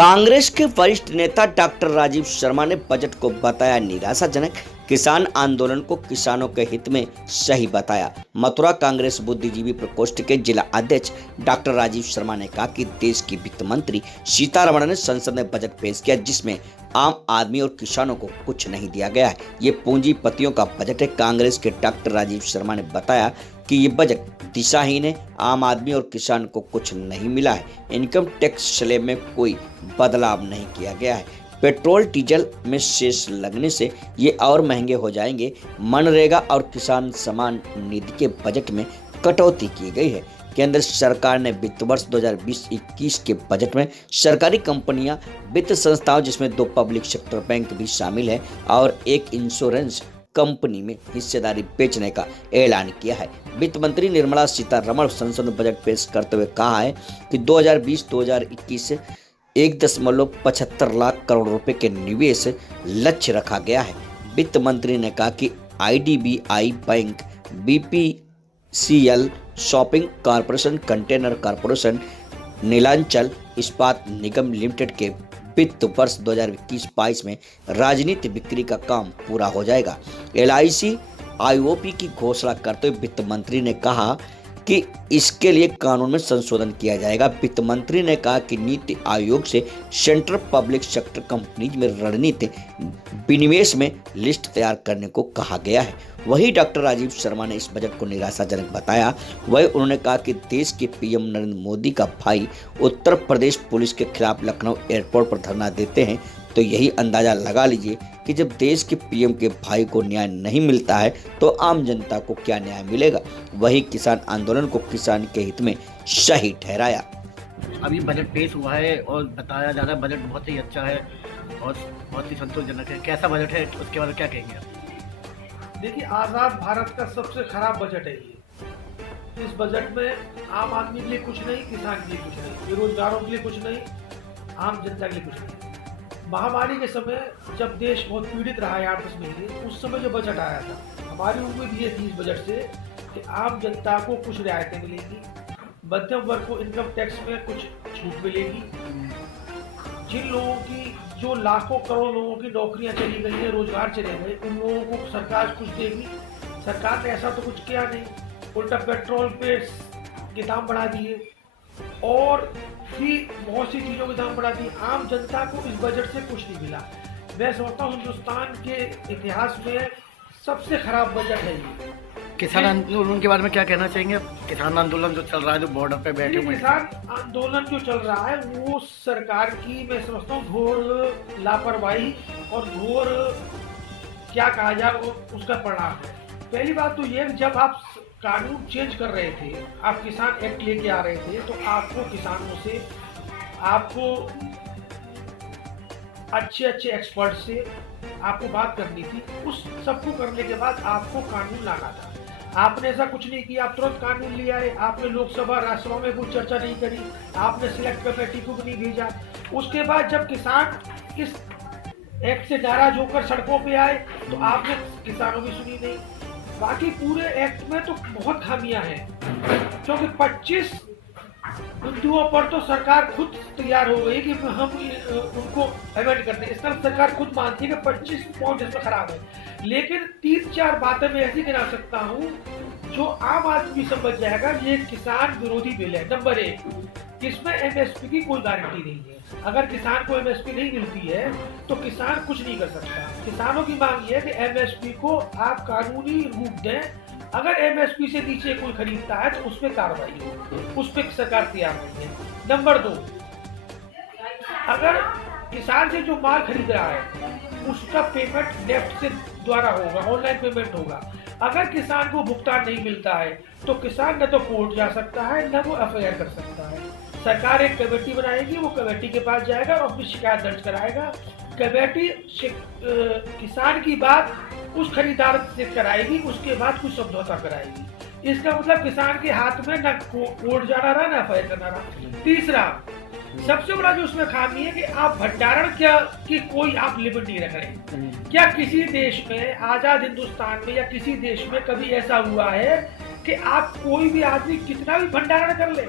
कांग्रेस के वरिष्ठ नेता डॉक्टर राजीव शर्मा ने बजट को बताया निराशाजनक। किसान आंदोलन को किसानों के हित में सही बताया। मथुरा कांग्रेस बुद्धिजीवी प्रकोष्ठ के जिला अध्यक्ष डॉक्टर राजीव शर्मा ने कहा कि देश की वित्त मंत्री सीतारमण ने संसद में बजट पेश किया जिसमें आम आदमी और किसानों को कुछ नहीं दिया गया है। ये पूंजीपतियों का बजट है। कांग्रेस के डॉक्टर राजीव शर्मा ने बताया कि ये बजट दिशाहीन है। आम आदमी और किसान को कुछ नहीं मिला है। इनकम टैक्स स्लैब में कोई बदलाव नहीं किया गया है। पेट्रोल डीजल में सेस लगने से ये और महंगे हो जाएंगे। मनरेगा और किसान सम्मान निधि के बजट में कटौती की गई है। केंद्र सरकार ने वित्त वर्ष 2020-21 के बजट में सरकारी कंपनियां, वित्त संस्थाओं जिसमें 2 पब्लिक सेक्टर बैंक भी शामिल है और एक इंश्योरेंस कंपनी में हिस्सेदारी बेचने का ऐलान किया है। वित्त मंत्री निर्मला सीतारमण संसद में बजट पेश करते हुए कहा है कि 2020-2021 से 1.75 लाख करोड़ रुपए के निवेश लक्ष्य रखा गया है। वित्त मंत्री ने कहा कि IDBI bank, BPCL shipping corporation, container corporation, Neelanchal Ispat Nigam limited के वित्त वर्ष 2021-22 में राजनीति बिक्री का काम पूरा हो जाएगा। LIC IOP की घोषणा करते हुए वित्त मंत्री ने कहा कि इसके लिए कानून में संशोधन किया जाएगा। वित्त मंत्री ने कहा कि नीति आयोग से सेंट्रल पब्लिक सेक्टर कंपनीज में रणनीति विनिवेश में लिस्ट तैयार करने को कहा गया है। वहीं डॉक्टर राजीव शर्मा ने इस बजट को निराशाजनक बताया। वहीं उन्होंने कहा कि देश के PM नरेंद्र मोदी का भाई उत्तर प्रदेश पुलिस के खिलाफ लखनऊ एयरपोर्ट पर धरना देते हैं तो यही अंदाजा लगा लीजिए कि जब देश के PM के भाई को न्याय नहीं मिलता है तो आम जनता को क्या न्याय मिलेगा। वहीं किसान आंदोलन को किसान के हित में सही ठहराया। अभी बजट पेश हुआ है और बताया जा रहा है बजट बहुत ही अच्छा है और बहुत ही संतोषजनक है। कैसा बजट है उसके बारे में क्या कहेंगे आप? देखिए, आज़ाद भारत का सबसे खराब बजट है ये। इस बजट में आम आदमी के लिए कुछ नहीं, किसान के लिए कुछ नहीं, बेरोजगारों के लिए कुछ नहीं, आम जनता के लिए कुछ नहीं। महामारी के समय जब देश बहुत पीड़ित रहा है 8-10 महीने, उस समय जो बजट आया था, हमारी उम्मीद ये थी इस बजट से कि आम जनता को कुछ रियायतें मिलेंगी, मध्यम वर्ग को इनकम टैक्स में कुछ छूट मिलेगी, जिन लोगों की जो लाखों करोड़ लोगों की नौकरियां चली गई हैं, रोजगार चले गए, उन लोगों को सरकार कुछ देगी। सरकार ने ऐसा तो कुछ किया नहीं, उल्टा पेट्रोल पे के दाम बढ़ा दिए और भी बहुत सी चीज़ों के दाम बढ़ा दिए। आम जनता को इस बजट से कुछ नहीं मिला। मैं समझता हूँ हिंदुस्तान के इतिहास में सबसे खराब बजट है ये। किसान आंदोलन के बारे में क्या कहना चाहेंगे? किसान आंदोलन जो चल रहा है, जो बॉर्डर पे बैठे हुए हैं, किसान आंदोलन जो चल रहा है वो सरकार की मैं समझता हूँ घोर लापरवाही और घोर क्या कहा जाए उसका परिणाम है। पहली बात तो ये, जब आप कानून चेंज कर रहे थे, आप किसान एक्ट लेके आ रहे थे, तो आपको किसानों से, आपको अच्छे एक्सपर्ट से आपको बात करनी थी। उस सबको करने के बाद आपको कानून लाना था। आपने ऐसा कुछ नहीं किया, आप तुरंत कानून ले आए। आपने लोकसभा राज्यसभा में कोई चर्चा नहीं करी, आपने सिलेक्ट कमेटी को भी नहीं भेजा। उसके बाद जब किसान इस एक्ट से नाराज होकर सड़कों पे आए तो आपने किसानों की सुनी नहीं। बाकी पूरे एक्ट में तो बहुत खामियां हैं, क्योंकि 25 बिंदुओं पर तो सरकार खुद तैयार हो गई कि हम उनको अमेंड करते हैं। इसका सरकार खुद मानती है कि 25 पॉइंट इसमें खराब है, लेकिन 3-4 बातें मैं ऐसी गिना सकता हूँ जो आम आदमी समझ जाएगा ये किसान विरोधी बिल है। नंबर 1, इसमें MSP की कोई गारंटी नहीं है। अगर किसान को MSP नहीं मिलती है तो किसान कुछ नहीं कर सकता। किसानों की मांग ये है कि MSP को आप कानूनी रूप दें। अगर MSP से नीचे कोई खरीदता है तो उस पर कार्रवाई हो, उस पर सरकार तैयार नहीं है। नंबर 2, अगर किसान से जो माल खरीद रहा है उसका पेमेंट नेफ्ट से द्वारा होगा, ऑनलाइन पेमेंट होगा। अगर किसान को भुगतान नहीं मिलता है तो किसान न तो कोर्ट जा सकता है न वो FIR कर सकता है। सरकार एक कमेटी बनाएगी, वो कमेटी के पास जाएगा और अपनी शिकायत दर्ज कराएगा। कमेटी किसान की बात उस खरीदार से कराएगी, उसके बाद कुछ समझौता कराएगी। इसका मतलब किसान के हाथ में न कोर्ट जाना रहा न FIR करना रहा। तीसरा, सबसे बड़ा जो उसमें खामी है कि आप भंडारण की कोई आप लिमिट नहीं रख रहे। क्या किसी देश में, आजाद हिंदुस्तान में या किसी देश में कभी ऐसा हुआ है कि आप कोई भी आदमी कितना भी भंडारण कर ले?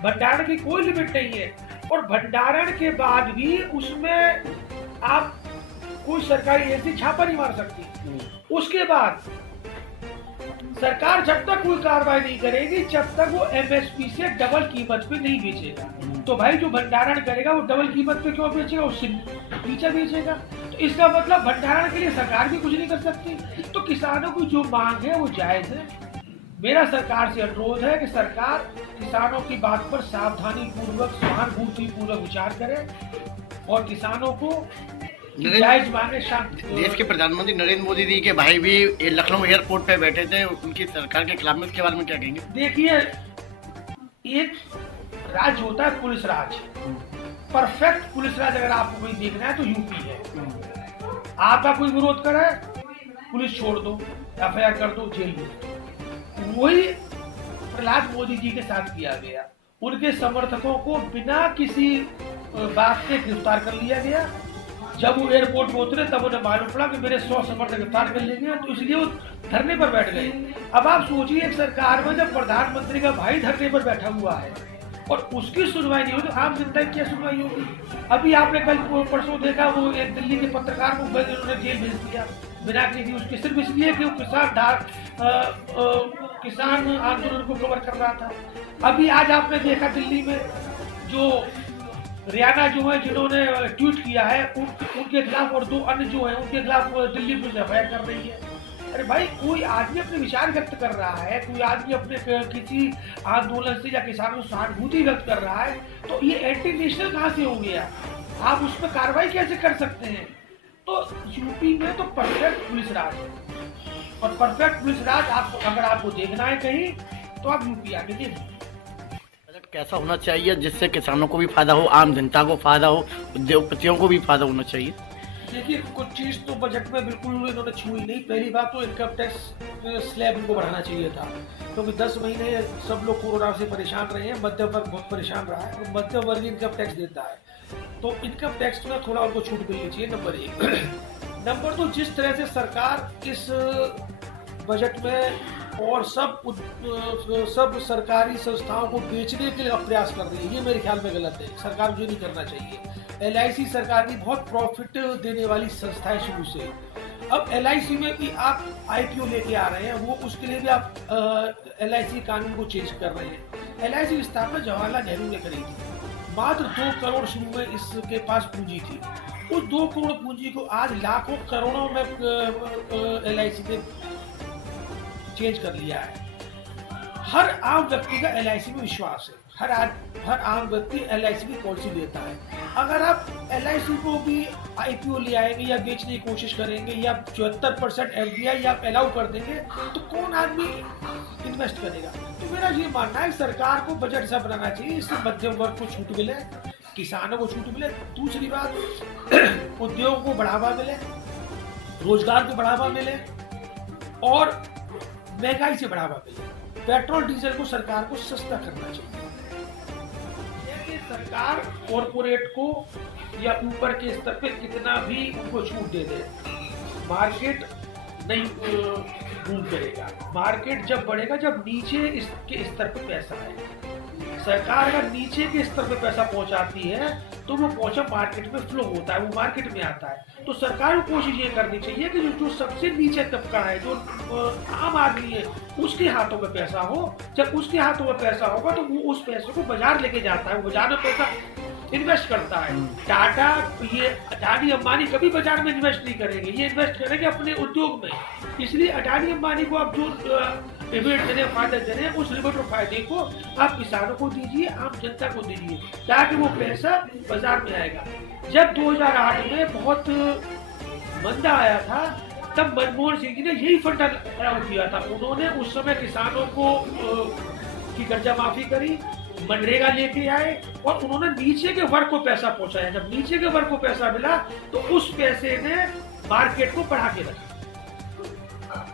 भंडारण की कोई लिमिट नहीं है। और भंडारण के बाद भी उसमें आप कोई सरकारी एजेंसी छापा नहीं मार सकती। उसके बाद सरकार जब तक कोई कार्रवाई नहीं करेगी जब तक वो एमएसपी से डबल कीमत पे नहीं बेचेगा। तो भाई जो भंडारण करेगा वो डबल कीमत पे क्यों बेचेगा, उससे नीचे बेचेगा। तो इसका मतलब भंडारण के लिए सरकार भी कुछ नहीं कर सकती। तो किसानों की जो मांग है वो जायज है। मेरा सरकार से अनुरोध है कि सरकार किसानों की बात पर सावधानी पूर्वक सहानुभूति पूर्वक विचार करे और किसानों को जायज मांगे। देश के प्रधानमंत्री नरेंद्र मोदी जी के भाई भी लखनऊ एयरपोर्ट पे बैठे थे, उनकी सरकार के खिलाफ में, उसके बारे में क्या कहेंगे? देखिए, एक राज्य होता है पुलिस राज। परफेक्ट पुलिस राज अगर आपको कोई देखना है तो यूपी है। आपका कोई विरोध करे, पुलिस छोड़ दो, एफआईआर कर दो, जेल में। वही प्रहलाद मोदी जी के साथ किया गया। उनके समर्थकों को बिना किसी बात से गिरफ्तार कर लिया गया। जब वो एयरपोर्ट में उतरे तब उन्हें मालूम पड़ा कि मेरे 100 समर्थक गिरफ्तार कर लेंगे, तो इसलिए वो धरने पर बैठ गए। अब आप सोचिए, एक सरकार में जब प्रधानमंत्री का भाई धरने पर बैठा हुआ है और उसकी सुनवाई नहीं हो तो आम जनता की क्या सुनवाई होगी? अभी आपने कल परसों देखा, वो एक दिल्ली के पत्रकार को उन्होंने जेल भेज दिया बिना किसी उसके, सिर्फ इसलिए कि वो किसान आंदोलन को कवर कर रहा था। अभी आज आपने देखा दिल्ली में जो हरियाणा जो है जिन्होंने ट्वीट किया है उनके खिलाफ और 2 अन्य जो है उनके खिलाफ दिल्ली पुलिस एफआईआर कर रही है। अरे भाई, कोई आदमी अपने विचार व्यक्त कर रहा है, कोई आदमी अपने किसी आंदोलन से या किसानों से सहानुभूति व्यक्त कर रहा है, तो ये एंटी नेशनल कहाँ से हो गया? आप उस पर कार्रवाई कैसे कर सकते हैं? तो यूपी में तो परफेक्ट पुलिस राज है और परफेक्ट पुलिस राज आपको अगर आपको देखना है कहीं तो आप यूपी आके देखिए। बजट कैसा होना चाहिए जिससे किसानों को भी फायदा हो, आम जनता को फायदा हो, उद्योगपतियों को भी फायदा होना चाहिए? देखिए, कुछ चीज तो बजट में बिल्कुल इन्होंने छुई नहीं। पहली बात तो इनकम टैक्स स्लैब इनको बढ़ाना चाहिए था, क्योंकि 10 महीने सब लोग कोरोना से परेशान रहे हैं, मध्यम वर्ग बहुत परेशान रहा है और मध्यम वर्ग इनकम टैक्स देता है, तो इनकम टैक्स में थोड़ा उनको छूट मिलनी चाहिए, नंबर 1। नंबर 2, जिस तरह से सरकार इस बजट में और सब सरकारी संस्थाओं को बेचने के लिए प्रयास कर रही है, ये मेरे ख्याल में गलत है। सरकार को ये नहीं करना चाहिए। LIC सरकार की बहुत प्रॉफिट देने वाली संस्था है शुरू से। अब LIC में भी आप IPO लेके आ रहे हैं, वो उसके लिए भी आप LIC कानून को चेंज कर रहे हैं। LIC की स्थापना जवाहरलाल नेहरू ने करी थी। मात्र 2 करोड़ शुरू में इसके पास पूंजी थी। उस 2 करोड़ पूंजी को आज लाखों करोड़ों में LIC ने चेंज कर लिया है। हर आम व्यक्ति का LIC में विश्वास है। हर आम व्यक्ति LIC की पॉलिसी लेता है। अगर आप LIC को भी IPO ले आएंगे या बेचने की कोशिश करेंगे या 74% FDI आप अलाउ कर देंगे तो कौन आदमी इन्वेस्ट करेगा? तो मेरा ये मानना है सरकार को बजट ऐसा बनाना चाहिए इससे मध्यम वर्ग को छूट मिले, किसानों को छूट मिले। दूसरी बात, उद्योग को बढ़ावा मिले, रोजगार को बढ़ावा मिले और महंगाई से बढ़ावा मिले। पेट्रोल डीजल को सरकार को सस्ता करना चाहिए। सरकार कॉरपोरेट को या ऊपर के स्तर पे कितना भी उनको छूट दे दे, मार्केट नहीं बूम करेगा। मार्केट जब बढ़ेगा जब नीचे के स्तर पे पैसा है। सरकार अगर नीचे के स्तर पे पैसा पहुंचाती है तो वो पहुंचा मार्केट में फ्लो होता है, वो मार्केट में आता है। तो सरकार को कोशिश ये करनी चाहिए कि जो सबसे नीचे तबका है, जो आम आदमी है, उसके हाथों में पैसा हो। जब उसके हाथों में पैसा होगा तो वो उस पैसे को बाजार लेके जाता है, बाजार में पैसा इन्वेस्ट करता है। टाटा, ये अडानी अंबानी कभी बाजार में इन्वेस्ट नहीं करेंगे, ये इन्वेस्ट करेंगे अपने उद्योग में। इसलिए अडानी अंबानी को आप जो रिबेट देने, फायदा दे रहे हैं, उस रिबेट और फायदे को आप किसानों को दीजिए, आम जनता को दीजिए, ताकि वो पैसा बाजार में आएगा। जब 2008 में बहुत मंदा आया था तब मनमोहन सिंह जी ने यही फंडा लागू किया था। उन्होंने उस समय किसानों को की कर्जा माफी करी, मनरेगा लेके आए और उन्होंने नीचे के वर्ग को पैसा पहुंचाया। जब नीचे के वर्ग को पैसा मिला तो उस पैसे ने मार्केट को बढ़ा के रखा।